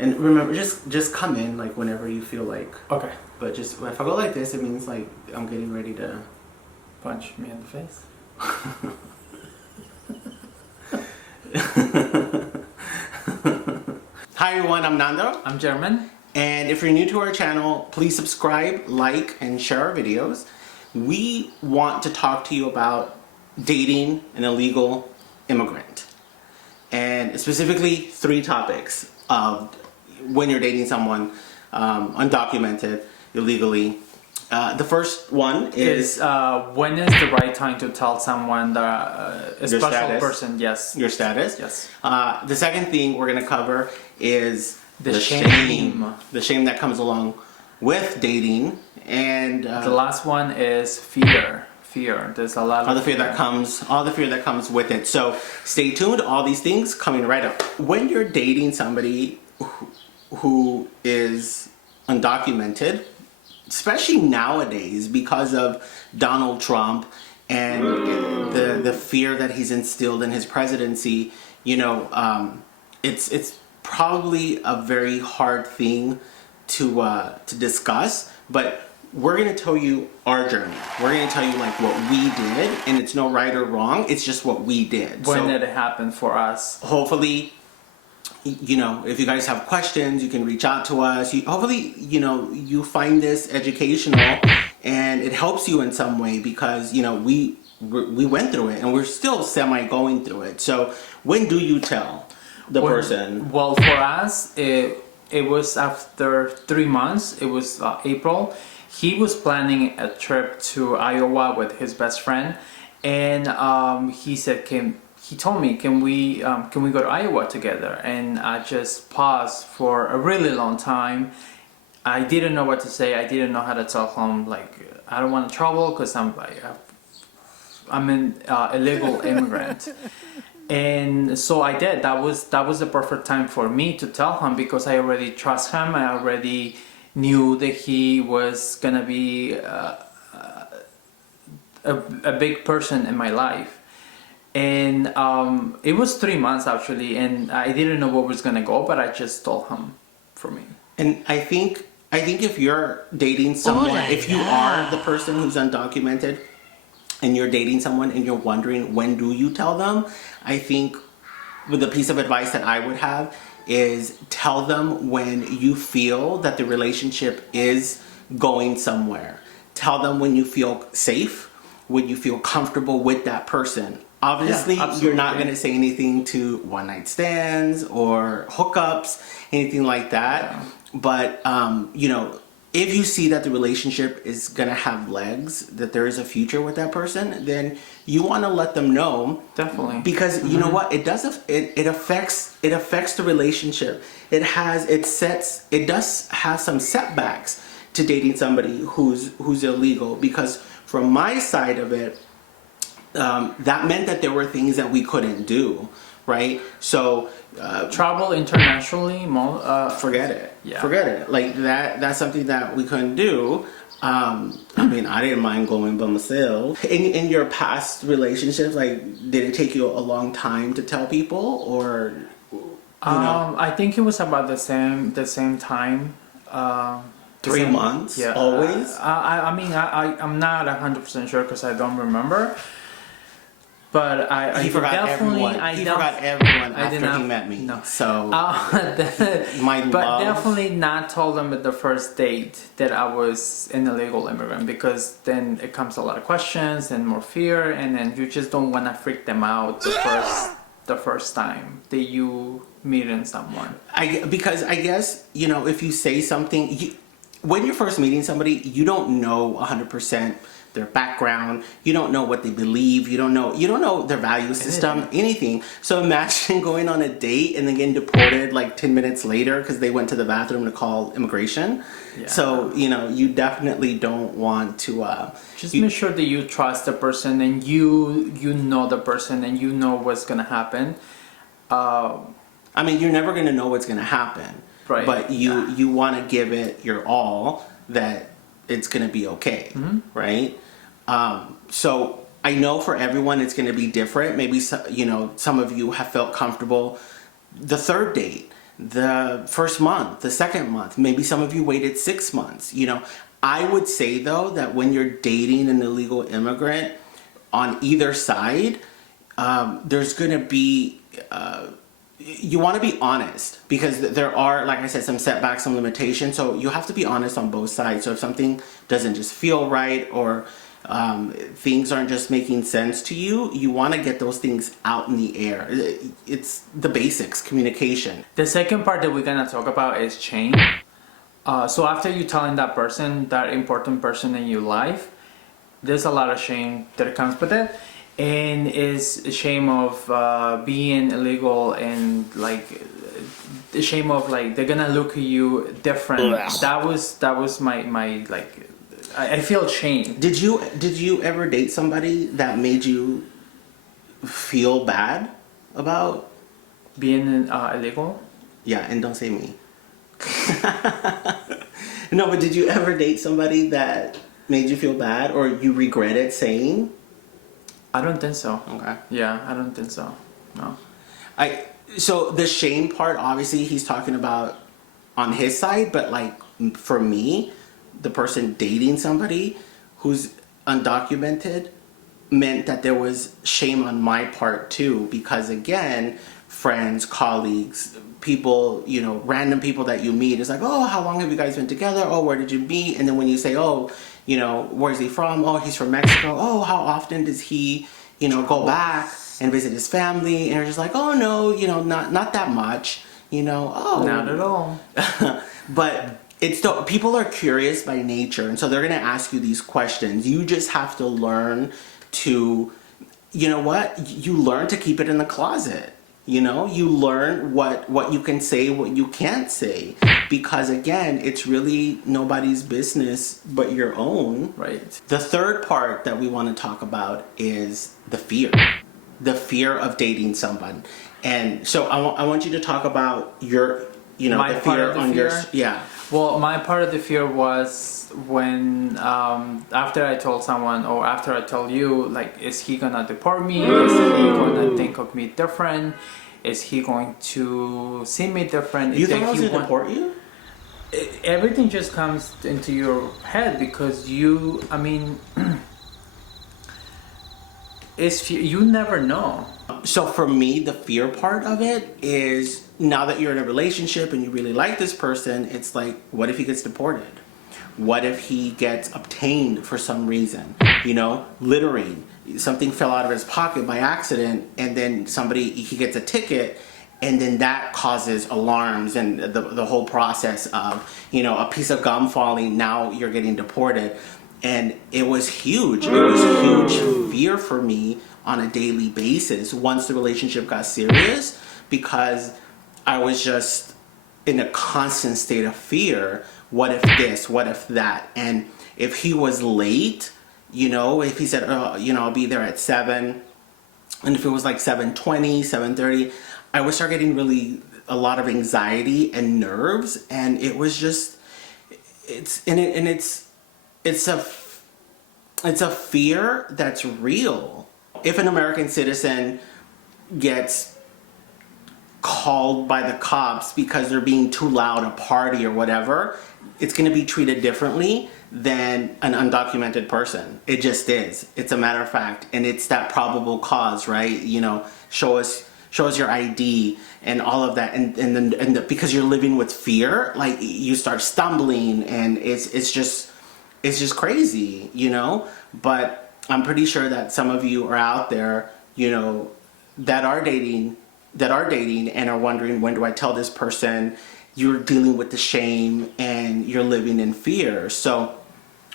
And remember, just come in like whenever you feel like. Okay. But just if I go like this, it means like I'm getting ready to Punch me in the face. Hi everyone, I'm Nando. I'm German. And if you're new to our channel, please subscribe, like, and share our videos. We want to talk to you about dating an illegal immigrant. And specifically 3 topics of when you're dating someone undocumented, illegally. The first one is when is the right time to tell someone that a special status. person? Yes. Your status. Yes. The second thing we're going to cover is The shame. The shame that comes along with dating. And The last one is fear. Fear. There's a lot of all the fear that comes with it. So stay tuned. All these things coming right up. When you're dating somebody who is undocumented, especially nowadays because of Donald Trump and the fear that he's instilled in his presidency, you know, it's probably a very hard thing to discuss, but we're going to tell you our journey. We're going to tell you like what we did, and it's no right or wrong. It's just what we did. When did it happen for us? Hopefully, you know, if you guys have questions, you can reach out to us. Hopefully, you know, you find this educational and it helps you in some way because, you know, we went through it and we're still semi going through it. So when do you tell the person? Well, for us, it was after 3 months. It was April. He was planning a trip to Iowa with his best friend, and he said, he told me, can we go to Iowa together? And I just paused for a really long time. I didn't know what to say. I didn't know how to tell him, like, I don't want to travel because I'm an illegal immigrant. And so I did. That was the perfect time for me to tell him because I already trust him. I already knew that he was gonna be a big person in my life. And it was 3 months actually, and I didn't know where it was gonna go, but I just told him for me. And I think if you're dating someone, if you are the person who's undocumented and you're dating someone and you're wondering when do you tell them, I think with a piece of advice that I would have is tell them when you feel that the relationship is going somewhere. Tell them when you feel safe, when you feel comfortable with that person. Obviously, you're not going to say anything to one-night stands or hookups, anything like that. Yeah. But, you know, if you see that the relationship is going to have legs, that there is a future with that person, then you want to let them know. Definitely. Because you know what? It affects the relationship. It does have some setbacks to dating somebody who's illegal, because from my side of it, that meant that there were things that we couldn't do, right? So travel internationally, forget it. Yeah. Forget it. Like that's something that we couldn't do. I mean, I didn't mind going by myself. In your past relationships, like, did it take you a long time to tell people, or you know? I think it was about the same time. 3 months. Yeah. Always. I mean, I'm not 100% sure because I don't remember. But He forgot everyone after he met me. No. So but definitely not told them at the first date that I was an illegal immigrant, because then it comes a lot of questions and more fear, and then you just don't want to freak them out the first time that you meeting someone. Because I guess, you know, if you say something, when you're first meeting somebody, you don't know 100% their background, you don't know what they believe, you don't know their value system, anything. So imagine going on a date and then getting deported like 10 minutes later because they went to the bathroom to call immigration. Yeah. So, you know, you definitely don't want to just make sure that you trust the person and you know the person and you know what's gonna happen. I mean, you're never gonna know what's gonna happen, right? But you want to give it your all that it's gonna be okay, right? So I know for everyone it's gonna be different. Maybe you know, some of you have felt comfortable the third date the first month, the second month. Maybe some of you waited 6 months. I would say though that when you're dating an illegal immigrant on either side, there's going to be, you want to be honest, because there are, like I said, some setbacks, some limitations. So you have to be honest on both sides. So if something doesn't just feel right, or things aren't just making sense to you, you want to get those things out in the air. It's the basics, communication. The second part that we're gonna talk about is shame. So after you telling that person, that important person in your life, there's a lot of shame that comes with it, and is shame of being illegal, and like the shame of like they're gonna look at you different. That was my like. I feel shame. Did you ever date somebody that made you feel bad about Being illegal? Yeah, and don't say me. No, but did you ever date somebody that made you feel bad, or you regretted saying? I don't think so. Okay. Yeah, I don't think so. No. So the shame part, obviously he's talking about on his side, but like for me, the person dating somebody who's undocumented meant that there was shame on my part too, because again, friends, colleagues, people, random people that you meet, it's like, oh, how long have you guys been together? Oh, where did you meet? And then when you say, oh, where's he from? Oh, he's from Mexico. Oh, how often does he, go back and visit his family? And you're just like, oh no, not that much, oh. Not at all. But it's still, people are curious by nature, and so they're going to ask you these questions. You just have to learn to, you learn to keep it in the closet. You learn what you can say, what you can't say, because again, it's really nobody's business but your own. Right. The third part that we want to talk about is the fear of dating someone. And so I want you to talk about your, My the part fear of the on fear? your, yeah. Well, my part of the fear was when after I told someone, or after I told you, like, is he gonna deport me? Is he gonna think of me different? Is he going to see me different? You think he was gonna deport you? Everything just comes into your head because you never know. So for me, the fear part of it is, now that you're in a relationship and you really like this person, it's like, what if he gets deported? What if he gets obtained for some reason? Littering. Something fell out of his pocket by accident, and then he gets a ticket, and then that causes alarms and the whole process of, a piece of gum falling, now you're getting deported. And it was huge. It was huge fear for me on a daily basis once the relationship got serious, because I was just in a constant state of fear. What if this? What if that? And if he was late, if he said, I'll be there at 7, and if it was like 7:20, 7:30, I would start getting really a lot of anxiety and nerves, and it was just, it's a fear that's real. If an American citizen gets called by the cops because they're being too loud at a party or whatever, it's going to be treated differently than an undocumented person. It just is. It's a matter of fact, and it's that probable cause, right? Show us your ID and all of that, and because you're living with fear, like you start stumbling, and it's just crazy, But I'm pretty sure that some of you are out there, that are dating and are wondering, when do I tell this person? You're dealing with the shame and you're living in fear. So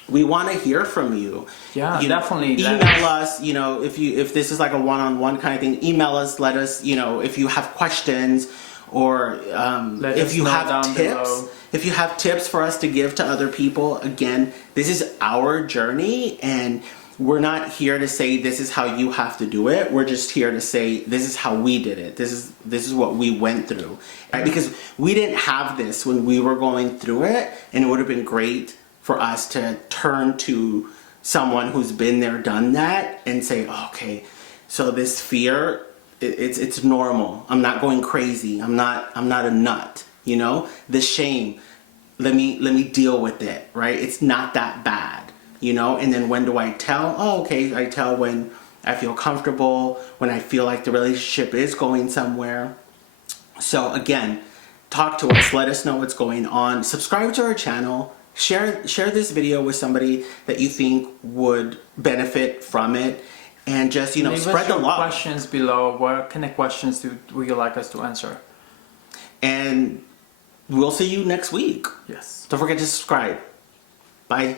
we want to hear from you. Yeah, definitely. Email us, if this is like a one-on-one kind of thing, email us, let us, if you have questions, or if you have tips. If you have tips for us to give to other people. Again, this is our journey, and we're not here to say this is how you have to do it. We're just here to say this is how we did it. This is what we went through, right? Because we didn't have this when we were going through it, and it would have been great for us to turn to someone who's been there, done that, and say, okay, so this fear it's normal. I'm not going crazy. I'm not a nut. You know, the shame. Let me deal with it. Right? It's not that bad. You know. And then when do I tell? Oh, okay. I tell when I feel comfortable. When I feel like the relationship is going somewhere. So again, talk to us. Let us know what's going on. Subscribe to our channel. Share this video with somebody that you think would benefit from it. And just, Leave spread us the your love. questions below. What kind of questions would you like us to answer? And we'll see you next week. Yes. Don't forget to subscribe. Bye.